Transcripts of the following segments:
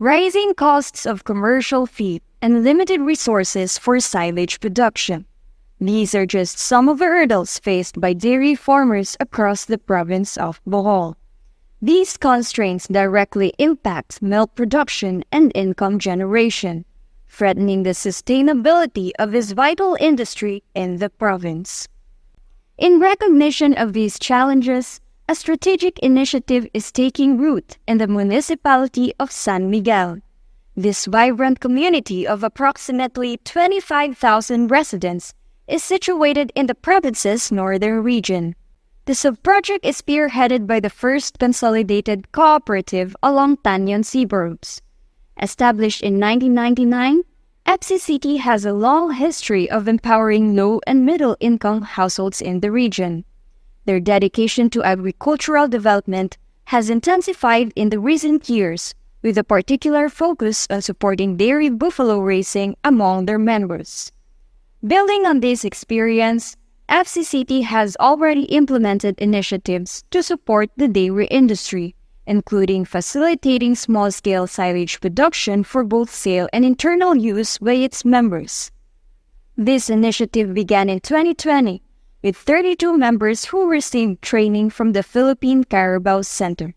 Rising costs of commercial feed and limited resources for silage production. These are just some of the hurdles faced by dairy farmers across the province of Bohol. These constraints directly impact milk production and income generation, threatening the sustainability of this vital industry in the province. In recognition of these challenges, a strategic initiative is taking root in the municipality of San Miguel. This vibrant community of approximately 25,000 residents is situated in the province's northern region. The subproject is spearheaded by the first consolidated cooperative along Tanyon Seaborbs. Established in 1999, FCCT has a long history of empowering low and middle-income households in the region. Their dedication to agricultural development has intensified in the recent years, with a particular focus on supporting dairy buffalo raising among their members. Building on this experience, FCCT has already implemented initiatives to support the dairy industry, including facilitating small-scale silage production for both sale and internal use by its members. This initiative began in 2020 with 32 members who received training from the Philippine Carabao Center.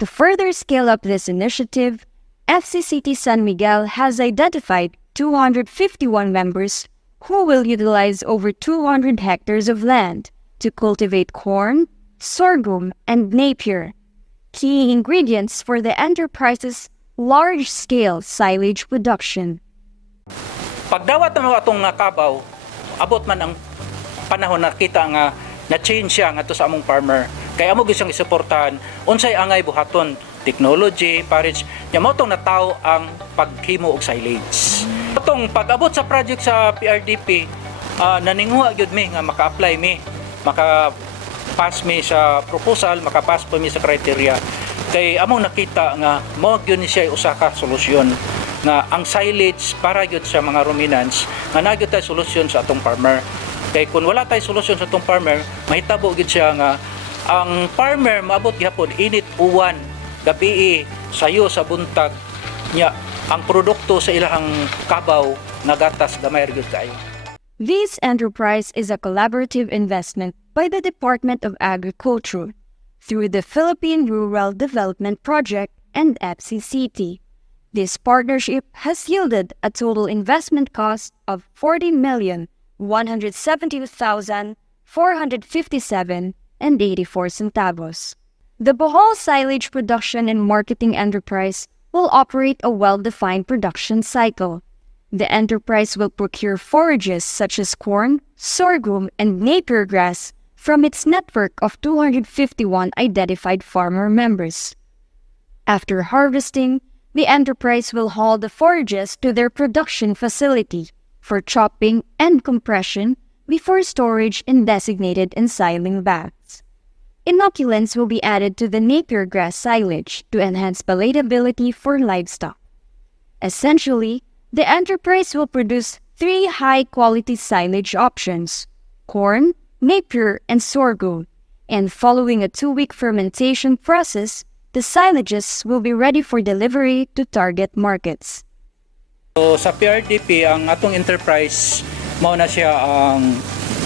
To further scale up this initiative, FCCT San Miguel has identified 251 members who will utilize over 200 hectares of land to cultivate corn, sorghum, and napier, key ingredients for the enterprise's large-scale silage production. Pagdawat na atong nga kabaw, abot man ang panahon na kita nga na-change siya nga to sa among farmer. Kaya amo gyud siyang isuportahan unsay angay buhaton, technology, parage, nya mo tong nataw ang paghimo og silage. Atong pag-abot sa project sa PRDP, naninguha gyud mi nga maka-apply mi, maka-pass mi sa proposal, maka-pass pa mi sa criteria. Kay among nakita nga mo gyud ni siya usa ka solusyon nga ang silage para gyud sa mga ruminants nga nagyud tay solusyon sa atong farmer. Kay kung wala tay solusyon sa atong farmer, mahitabo gyud siya nga ang farmer maabot gyapon init uwan, gabi, sayo sa buntag nya ang produkto sa ilahang kabaw nagatas gamay gyud kayo. This enterprise is a collaborative investment by the Department of Agriculture through the Philippine Rural Development Project and FCCT. This partnership has yielded a total investment cost of 40,172,457.84 centavos. The Bohol Silage Production and Marketing Enterprise will operate a well-defined production cycle. The enterprise will procure forages such as corn, sorghum, and napier grass from its network of 251 identified farmer members. After harvesting, the enterprise will haul the forages to their production facility for chopping and compression before storage in designated ensiling bags. Inoculants will be added to the napier grass silage to enhance palatability for livestock. Essentially, the enterprise will produce 3 high-quality silage options: corn, napier, and sorghum, and following a 2-week fermentation process, the silages will be ready for delivery to target markets. So sa PRDP, ang atong enterprise mao na siya ang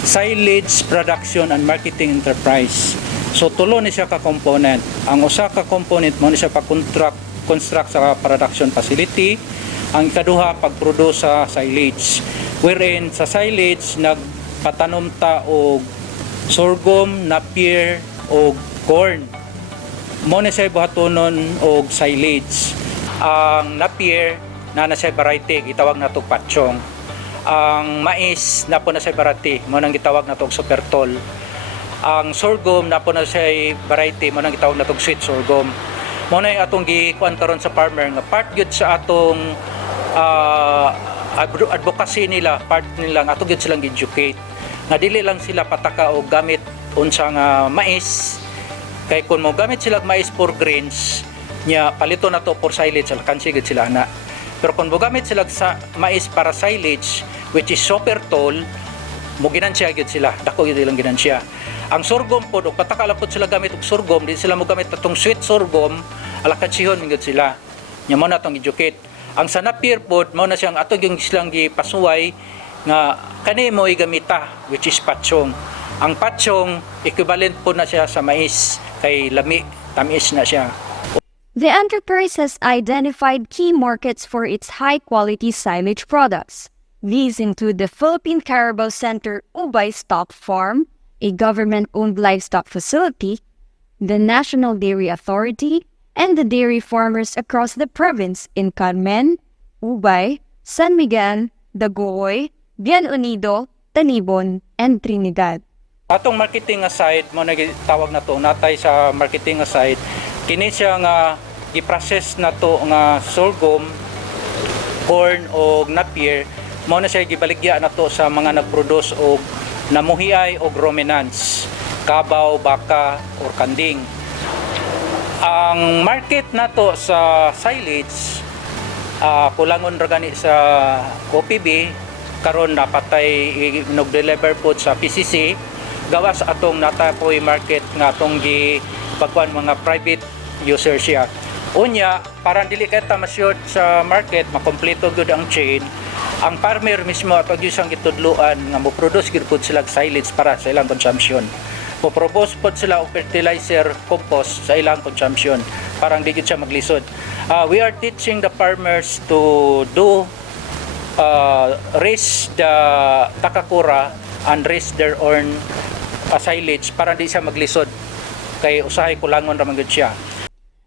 silage production and marketing enterprise. So tulo ni siya ka component. Ang usa ka component mo ni siya construct sa production facility. Ang ikaduha pag-produce sa silage. Wherein sa silage nagpatanom ta og sorghum, napier og corn. Mo ni siya buhatonon og silage. Ang napier na siya variety gitawag nato patchong. Ang mais na po na siya variety mo nang gitawag nato og supertol. Ang sorghum na po na siya variety mo nang gitawag nato og sweet sorghum. Mo na atong gikuan karon sa farmer nga part gyud sa atong advocacy nila, part nila atong gyud silang educate nga dili lang sila pataka og gamit unsa nga mais. Kay kung mo gamit sila mais for grains nya palito na to for silage alkansi gyud sila ana. Pero kung mo gamit sila sa mais para silage which is super tall, mo ginansya gyud sila, dako gyud ilang ginansya. Ang sorghum pod og pataka lang pod sila gamit og sorghum, di sila mo gamit atong sweet sorghum, alakansyhon gyud sila. nya mo na tong educate. Ang sa Napier pod mao na siyang ato yung silang gipasuway nga kani mo igamita, which is patsyong. Ang patsyong equivalent po na siya sa mais kay lami, tamis na siya. The enterprise has identified key markets for its high-quality silage products. These include the Philippine Carabao Center Ubay Stock Farm, a government-owned livestock facility, the National Dairy Authority, and the dairy farmers across the province in Carmen, Ubay, San Miguel, Dagohoy, Bien Unido, Tanibon, and Trinidad. Atong marketing side mo nagitawag na to natay sa marketing side kini siya nga gi-process na to nga sorghum, corn o napier mo na siya gibaligya na to sa mga nagproduce og namuhiay og ruminants, kabaw, baka or kanding. Ang market na to sa silage kulangon ra gani sa OPB karon napatay nag-deliver po sa PCC gawas atong natapoy market nga atong pagkuan mga private user siya. Unya, parang dili kay ta ma-short sa market, makompleto gyud ang chain. Ang farmer mismo atong gyud gitudloan nga mo produce gyud pud sila silage para sa ilang consumption. Mo propose pud sila og fertilizer, compost sa ilang consumption. Parang di gyud siya maglisod. We are teaching the farmers to do raise the takakura and raise their own silage para di siya maglisod kay usahay kulangon ra man gyud siya.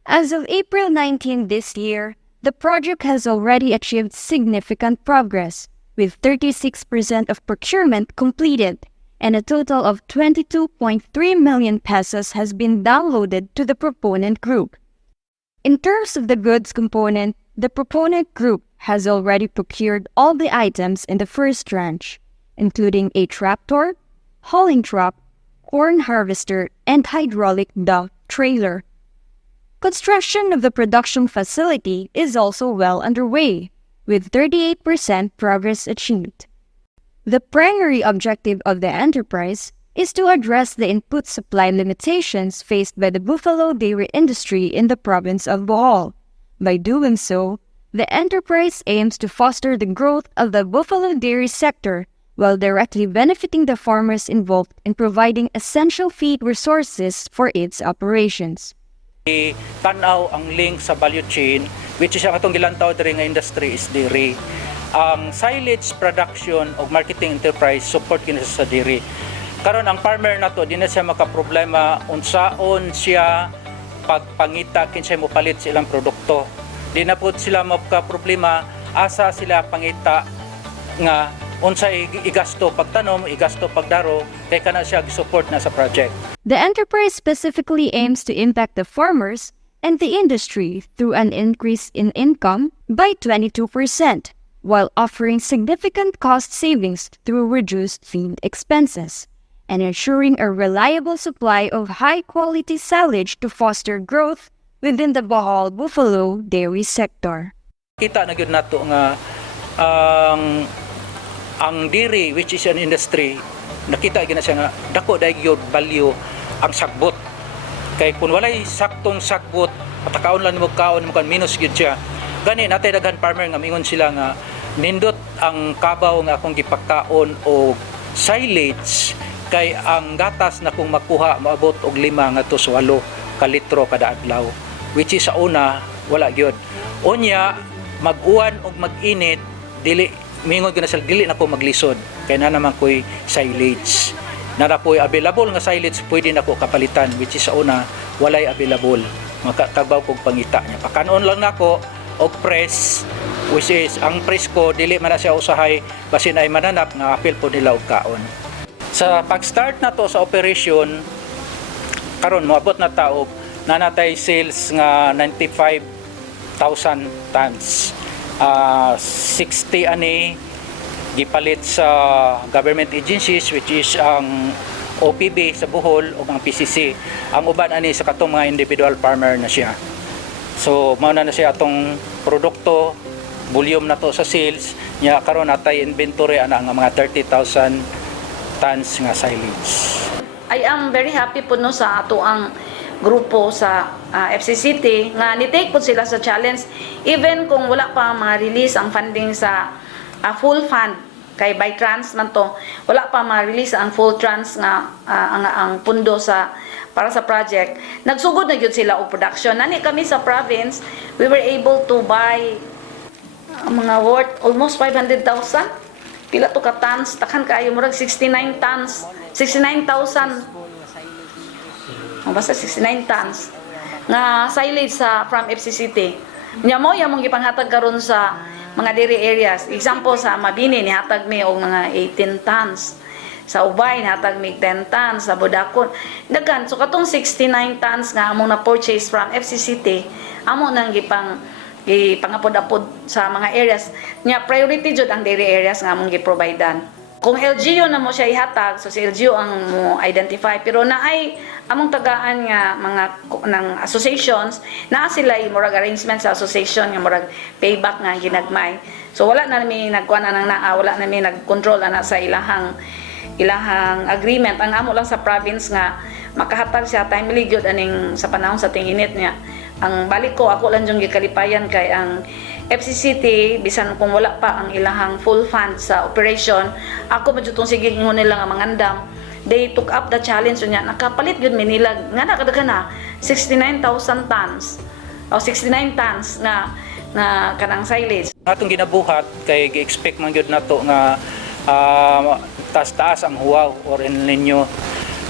As of April 19 this year, the project has already achieved significant progress, with 36% of procurement completed, and a total of 22.3 million pesos has been downloaded to the proponent group. In terms of the goods component, the proponent group has already procured all the items in the first tranche, including a tractor, hauling truck, corn harvester, and hydraulic dump trailer. Construction of the production facility is also well underway, with 38% progress achieved. The primary objective of the enterprise is to address the input supply limitations faced by the buffalo dairy industry in the province of Bohol. By doing so, the enterprise aims to foster the growth of the buffalo dairy sector while directly benefiting the farmers involved in providing essential feed resources for its operations. Tanaw ang link sa value chain, which is ang atong gilantaw diri nga industry is dairy. Ang silage production o marketing enterprise support kini sa dairy. Karon ang farmer nato di na siya makaproblema unsaon siya pagpangita kinsay mo palit sa ilang produkto. Di na pud sila makaproblema asa sila pangita nga unsay igasto pagtanom, igasto pagdaro kay kana siya gi-support na sa project. The enterprise specifically aims to impact the farmers and the industry through an increase in income by 22%, while offering significant cost savings through reduced feed expenses, and ensuring a reliable supply of high-quality silage to foster growth within the Bohol buffalo dairy sector. Kita na gyud nato nga ang dairy, which is an industry, nakita gyud na siya nga dako daig gyud value ang sagbot. Kay kun walay saktong sagbot, patakaon lang nimo kaon mo kan minus gyud siya. Gani natay daghan farmer nga mingon sila nga nindot ang kabaw nga akong gipakaon o silage kay ang gatas na kung makuha maabot og 5 nga to 8 ka litro kada adlaw, which is sa una wala gyud. Unya mag-uwan og mag-init dili mingon gyud na sila dili na ko maglisod kay na naman koy silage. Nara po'y available nga silage pwede na ko kapalitan, which is sa una walay available makakabaw kog pangita niya. Pakanon lang nako og press, which is ang press ko dili man na siya usahay basin ay mananap nga apil po nila og kaon. Sa pag-start na to sa operation karon moabot na taog nanatay sales nga 95,000 tons. 60 ani gipalit sa government agencies, which is ang OPB sa Bohol o ang PCC. Ang uban ani sa katong mga individual farmer na siya. So mao na siya atong produkto, volume na to sa sales nya karon natay inventory ana nga mga 30,000 tons nga silage. I am very happy po no sa ato ang grupo sa FCCT nga ni-take po sila sa challenge even kung wala pa ma-release ang funding sa full fund kay by trans man to, wala pa ma-release ang full trans nga ang pundo sa para sa project. Nagsugod na gyud sila og production. Nani kami sa province, we were able to buy mga worth almost 500,000. Pila to ka tons, takhan kayo murag 69 tons, 69,000. Basta 69 tons nga silage from FCCT. Nya mo yang mong gipanghatag karon sa mga dairy areas. Example sa Mabini nihatag mi og mga 18 tons. Sa Ubay nihatag mi 10 tons, sa Bodakon daghan. So katong 69 tons nga among na purchase from FCCT, amo nang gipangapod-apod sa mga areas. Nya priority jud ang dairy areas nga among giprovidean. Kung LGU na mo siya ihatag, so si LGU ang mo identify, pero naay among tagaan nga mga ng associations na sila murag arrangement sa association nga murag payback nga ginagmay. So wala na mi nagkuan anang wala na mi nagkontrol ana sa ilahang agreement. Ang amo lang sa province nga makahatag siya timely gyud aning sa panahon sa tinginit niya. Ang balik ko ako lang yung gikalipayan kay ang FCCT bisan kung wala pa ang ilahang full fund sa operation, ako madutong sige ngon nila nga mangandam. They took up the challenge niya. Nakapalit gyud mi nila nga nakadagan na 69,000 tons o 69 tons na kanang silage. Atong ginabuhat kay gi-expect man gyud nato nga taas-taas ang huwaw or El Nino.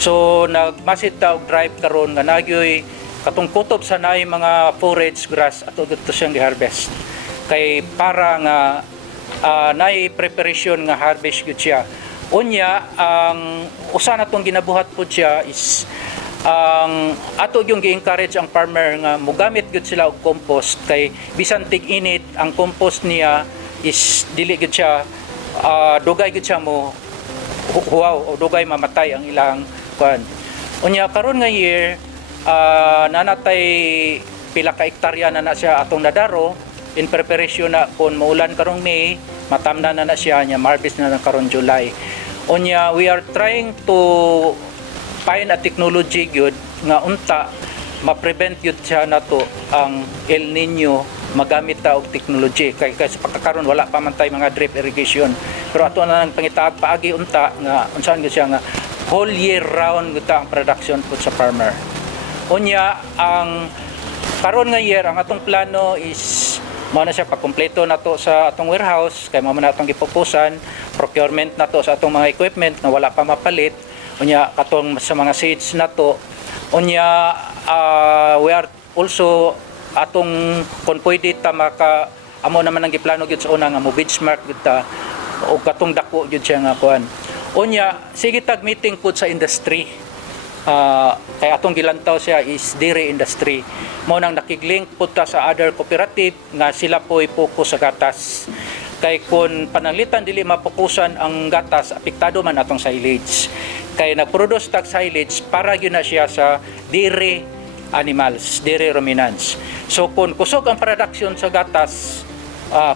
So nagmasid ta og drive karon nga nagyoy katong kutob sa naay mga forage grass ato dito siyang gi-harvest. Kay para nga naay preparation nga harvest gyud siya. Unya ang usa natong ginabuhat pud siya is ang ato yung gi-encourage ang farmer nga mogamit gyud sila og compost kay bisan tig-init ang compost niya is dili gyud siya dugay gyud siya mo huwaw o dugay mamatay ang ilang kuan. Unya karon nga year nanatay pila ka hektarya na siya atong nadaro in preparation na kung maulan karong May, matamnan na siya nya harvest na karong July. Unya we are trying to find a technology gyud nga unta ma-prevent gyud siya nato ang El Nino magamit ta og technology kay sa pagkakaron wala pa man tay mga drip irrigation. Pero ato na nang pangitaag paagi unta nga unsaon gyud siya nga whole year round gyud ang production pud sa farmer. Unya ang karon nga year ang atong plano is mao na siya pagkumpleto nato sa atong warehouse kay mao man atong gipupusan procurement nato sa atong mga equipment na wala pa mapalit. Unya katong sa mga seeds nato unya we are also atong kung pwede ta maka amo naman ang giplano gyud sa una nga mo benchmark gyud ta og katong dako gyud siya nga kuan. Unya sige tag meeting pud sa industry. Kay atong gilantaw siya is dairy industry. Mao nang nakiglink pud ta sa other cooperative nga sila po'y focus sa gatas. Kay kun pananglitan dili mapokusan ang gatas apektado man atong silage. Kay nagproduce tag silage para gyud na siya sa dairy animals, dairy ruminants. So kung kusog ang production sa gatas,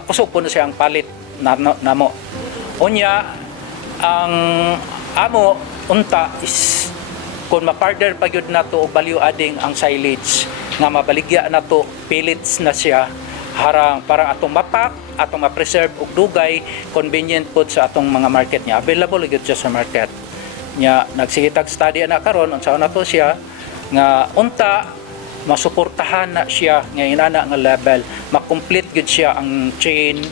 kusog po na siya ang palit namo. Unya ang amo unta is kung ma-further pa gyud nato og value adding ang silage nga mabaligya nato pellets na siya harang para atong mapak, atong ma-preserve og dugay convenient pud sa atong mga market niya. Available gyud siya sa market. Nya nagsigitag study ana karon unsa na to siya nga unta masuportahan na siya nga inana nga level, ma-complete gyud siya ang chain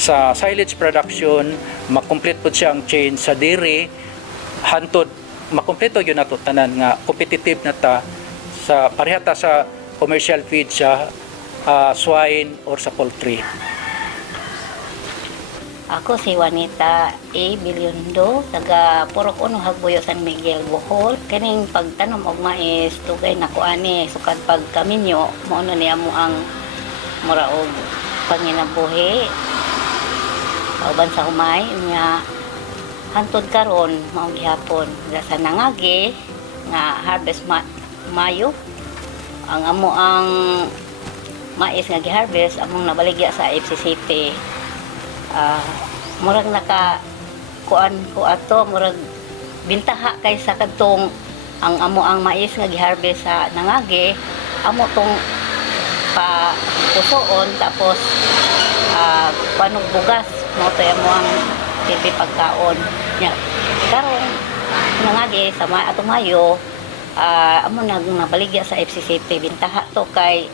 sa silage production, ma-complete pud siya ang chain sa dairy hantod makumpleto yun nato tanan nga competitive na ta sa parehata sa commercial feed sa swine or sa poultry. Ako si Juanita A. Bilyondo, taga Purok Uno, Hagbuyo, San Miguel, Bohol. Kaning pagtanom og mais, tugay na ko ani, sukad pagkaminyo, mauna niya mo ang muraog panginabuhi. Kauban sa humay, nga hantod karon mao gihapon sa nangagi nga harvest Mayo ang amo ang mais nga giharvest among nabaligya sa FCCT. Murag naka kuan ko ato murag bintaha kaysa kadtong ang amo ang mais nga giharvest sa nangagi, amo tong pusoon tapos panog bugas mo to amo ang silbi pagkaon nya karon nangagi sa atong Mayo amo nabaligya sa FCCT bintaha to kay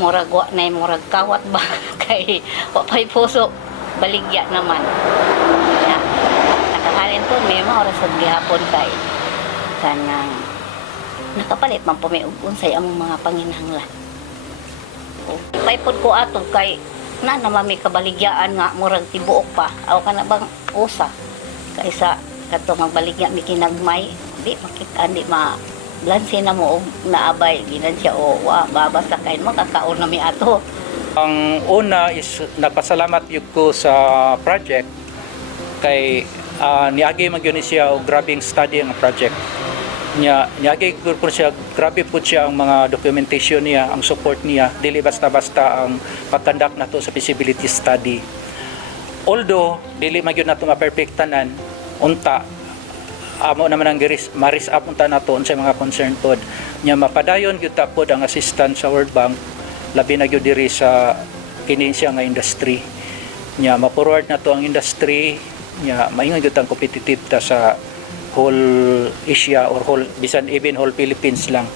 murag wa na murag kawat ba kay wa pay puso baligya naman ya nakahalin to may mga oras sa gihapon kay kanang nakapalit man po may unsay among mga panginahanglan pay pod ko ato kay na namami kabaligyaan nga murag tibuok pa aw kana bang usa kaysa kadto magbaligya mi kinagmay di makita di ma lansi na mo og naabay ginan siya o wa babasa kay makakaon na mi ato. Ang una is nagpasalamat yun ko sa project kay niagi man yun siya o grabing study ang project. Niagi po siya, grabe po siya ang mga documentation niya, ang support niya, dili basta-basta ang pagkandak na to sa feasibility study. Although, dili man yun na ito maperfectanan, unta, amo naman ang maris up unta na to sa mga concern pod. Nya mapadayon gyud ta pod ang assistant sa World Bank, labi na gyud diri sa kini siya nga industry. Nya ma-forward na to ang industry, nya maingon gyud ang competitive ta sa whole Asia or whole bisan even whole Philippines lang.